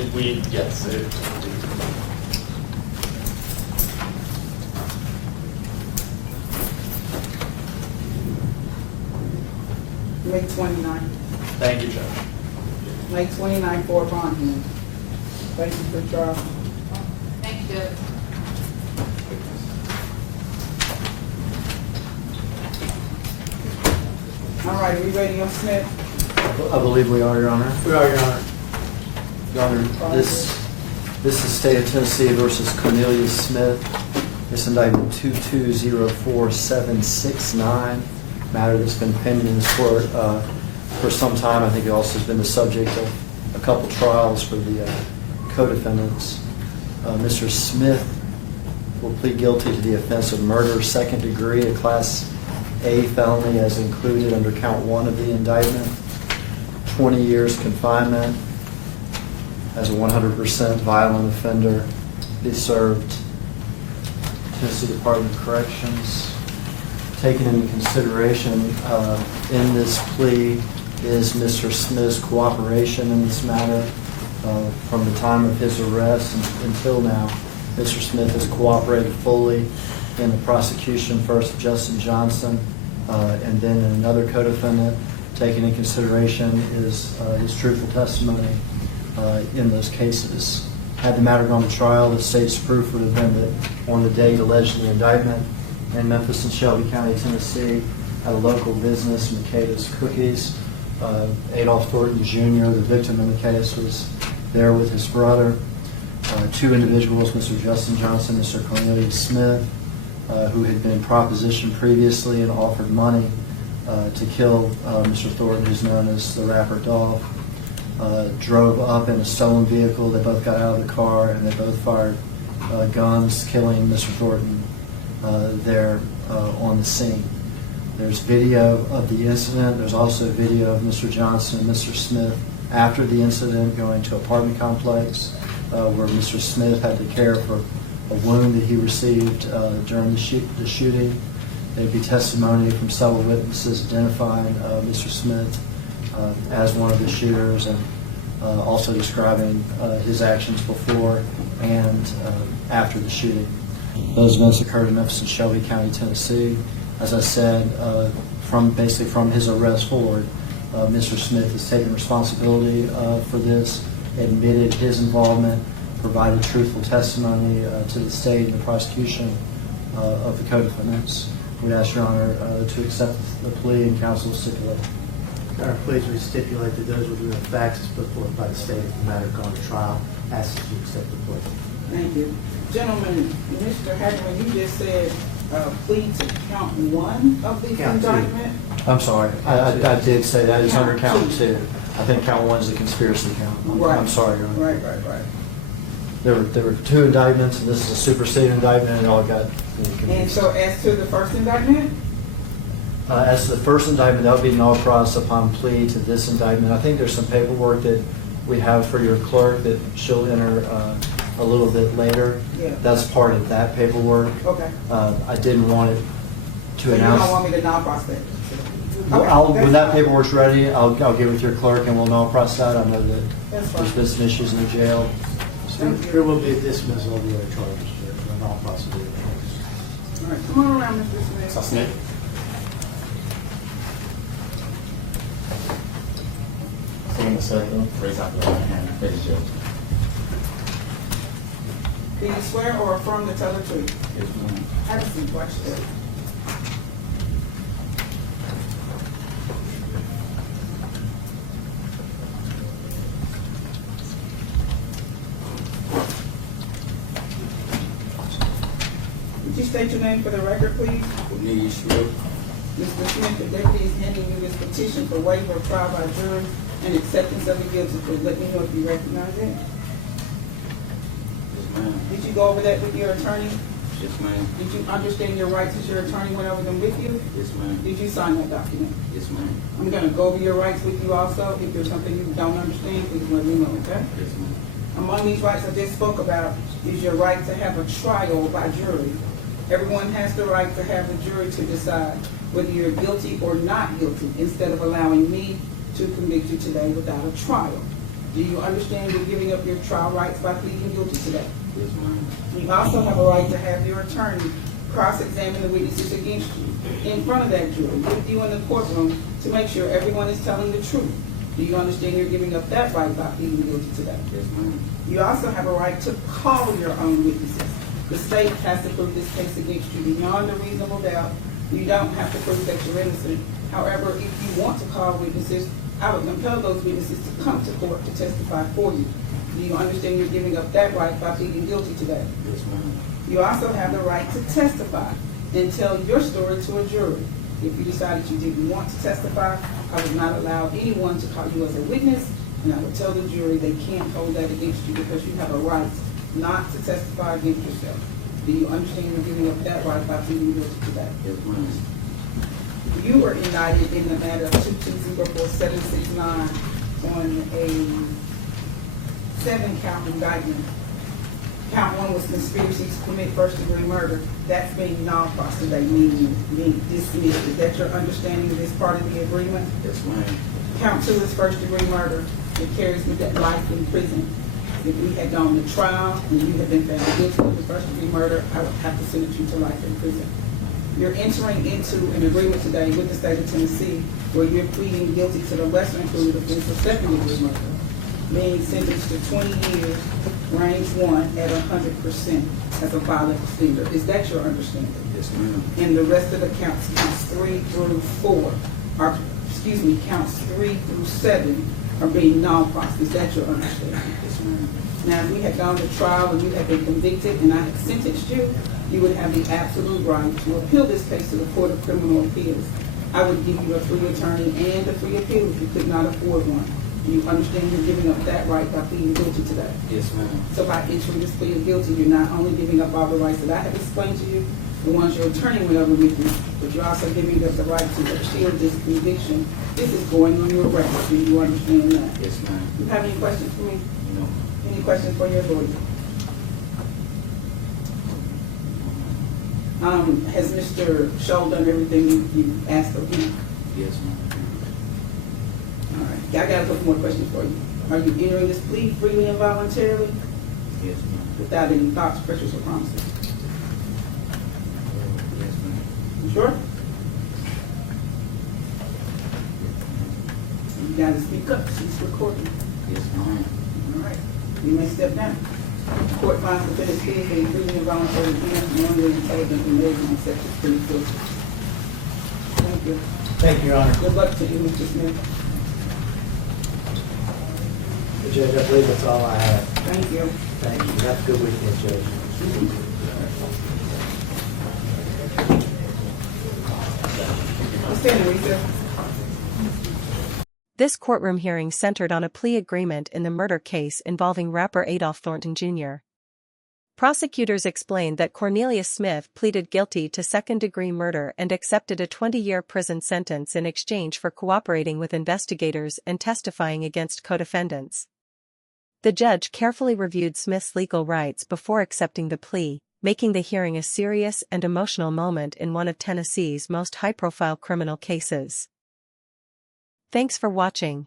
Yes. May 29th. Thank you, Judge. May 29th for a bond hearing. Thank you for trial. Thank you, Judge. All right, are we ready, Mr. Smith? I believe we are, Your Honor. We are, Your Honor. Your Honor, this is State of Tennessee versus Cornelius Smith. This indictment 2204769, matter that's been pending in this court for some time. I think it also has been the subject of a couple trials for the co-defendants. Mr. Smith will plead guilty to the offense of murder, second degree, a Class A felony as included under count 1 of the indictment. 20 years confinement as a 100% violent offender. Be served Tennessee Department of Corrections. Taken into consideration in this plea is Mr. Smith's cooperation in this matter. From the time of his arrest until now, Mr. Smith has cooperated fully in the prosecution, first of Justin Johnson, and then in another co-defendant. Taken in consideration is his truthful testimony in those cases. Had the matter gone to trial, the state's proof would have been that on the date alleged in the indictment in Memphis and Shelby County, Tennessee, at a local business, Makeda's Cookies, Adolph Thornton Jr., the victim in the case, was there with his brother. Two individuals, Mr. Justin Johnson, Mr. Cornelius Smith, who had been propositioned previously and offered money to kill Mr. Thornton, who's known as the rapper Dolph, drove up in a stolen vehicle. They both got out of the car and they both fired guns, killing Mr. Thornton there on the scene. There's video of the incident. There's also video of Mr. Johnson and Mr. Smith after the incident going to an apartment complex where Mr. Smith had to care for a wound that he received during the shooting. There'd be testimony from several witnesses identifying Mr. Smith as one of the shooters and also describing his actions before and after the shooting. Those events occurred in Memphis and Shelby County, Tennessee. As I said, from his arrest forward, Mr. Smith has taken responsibility for this, admitted his involvement, provided truthful testimony to the state and the prosecution of the co-defendants. We'd ask Your Honor to accept the plea and counsel stipulate. Your Honor, please we stipulate that those were the facts as put forth by the state of the matter gone to trial. Ask that you accept the plea. Thank you. Gentlemen, Mr. Haggerman, you just said plead to count 1 of the Count 2. indictment? I'm sorry, I did say that. It's under count 2. I think count 1 is a conspiracy count. I'm sorry, Your Honor. Right. There were 2 indictments, and this is a superseding indictment, and it all got confused. And so as to the first indictment? As to the first indictment, that would be null pros upon plea to this indictment. I think there's some paperwork that we have for your clerk that she'll enter a little bit later. Yeah. That's part of that paperwork. Okay. I didn't want it to So announce. you don't want me to null process? Well, when that paperwork's ready, I'll get with your clerk and we'll null process that. I know that That's fine. there's been some issues in the jail. There will be a dismissal of the other charges for an all-possible charges. All right, come on around, Mr. Smith. Mr. Smith. Stand in the circle, raise up your right hand, face the judge. Do you swear or affirm to tell the truth? Yes, ma'am. I have some questions. Would you state your name for the record, please? Cornelius Smith. Mr. Smith, the deputy is handing you this petition for waiver of trial by jury and acceptance of the guilty plea. Let me know if you recognize it. Yes, ma'am. Did you go over that with your attorney? Yes, ma'am. Did you understand your rights as your attorney went over them with you? Yes, ma'am. Did you sign that document? Yes, ma'am. I'm going to go over your rights with you also. If there's something you don't understand, please let me know, okay? Yes, ma'am. Among these rights I just spoke about is your right to have a trial by jury. Everyone has the right to have the jury to decide whether you're guilty or not guilty, instead of allowing me to convict you today without a trial. Do you understand you're giving up your trial rights by pleading guilty today? Yes, ma'am. You also have a right to have your attorney cross-examine the witnesses against you in front of that jury, with you in the courtroom, to make sure everyone is telling the truth. Do you understand you're giving up that right by pleading guilty today? Yes, ma'am. You also have a right to call your own witnesses. The state has to prove this case against you beyond a reasonable doubt. You don't have to prove that you're innocent. However, if you want to call witnesses, I would compel those witnesses to come to court to testify for you. Do you understand you're giving up that right by pleading guilty today? Yes, ma'am. You also have the right to testify and tell your story to a jury. If you decided you didn't want to testify, I would not allow anyone to call you as a witness, and I would tell the jury they can't hold that against you because you have a right not to testify against yourself. Do you understand you're giving up that right by pleading guilty today? Yes, ma'am. You were indicted in the matter of 2204769 on a 7-count indictment. Count 1 was conspiracy to commit first-degree murder. That's being non-pros today, meaning being dismissed. Is that your understanding of this part of the agreement? Yes, ma'am. Count 2 is first-degree murder. It carries with that life in prison. If we had gone to trial and you had been found guilty of the first-degree murder, I would have to sentence you to life in prison. You're entering into an agreement today with the state of Tennessee where you're pleading guilty to the lesser included offense of second-degree murder, being sentenced to 20 years, range 1 at 100% as a violent offender. Is that your understanding? Yes, ma'am. And the rest of the counts 3 through 4, or excuse me, counts 3 through 7 are being non-pros. Is that your understanding? Yes, ma'am. Now, if we had gone to trial and you had been convicted and I had sentenced you, you would have the absolute right to appeal this case to the Court of Criminal Appeals. I would give you a free attorney and a free appeal if you could not afford one. Do you understand you're giving up that right by pleading guilty today? Yes, ma'am. So by entering this plea of guilty, you're not only giving up all the rights that I have explained to you, the ones your attorney went over with you, but you're also giving up the right to appeal this conviction. This is going on your record. Do you understand that? Yes, ma'am. You have any questions for me? No. Any questions for your lawyer? Has Mr. Scholl done everything you asked of him? Yes, ma'am. All right. I got a couple more questions for you. Are you entering this plea freely and voluntarily Yes, ma'am. without any thoughts, pressures, or promises? Yes, ma'am. You sure? You got to speak up. She's recording. Yes, ma'am. All right. You may step down. Court finds the defendant's plea being freely and voluntarily and knowingly intelligent and made and accepted his plea guilty. Thank you. Thank you, Your Honor. Good luck to you, Mr. Smith. Judge, I believe that's all I have. Thank you. Thank you. Have a good weekend, Judge. We'll stand in recess. This courtroom hearing centered on a plea agreement in the murder case involving rapper Adolph Thornton Jr. Prosecutors explained that Cornelius Smith pleaded guilty to second-degree murder and accepted a 20-year prison sentence in exchange for cooperating with investigators and testifying against co-defendants. The judge carefully reviewed Smith's legal rights before accepting the plea, making the hearing a serious and emotional moment in one of Tennessee's most high-profile criminal cases. Thanks for watching.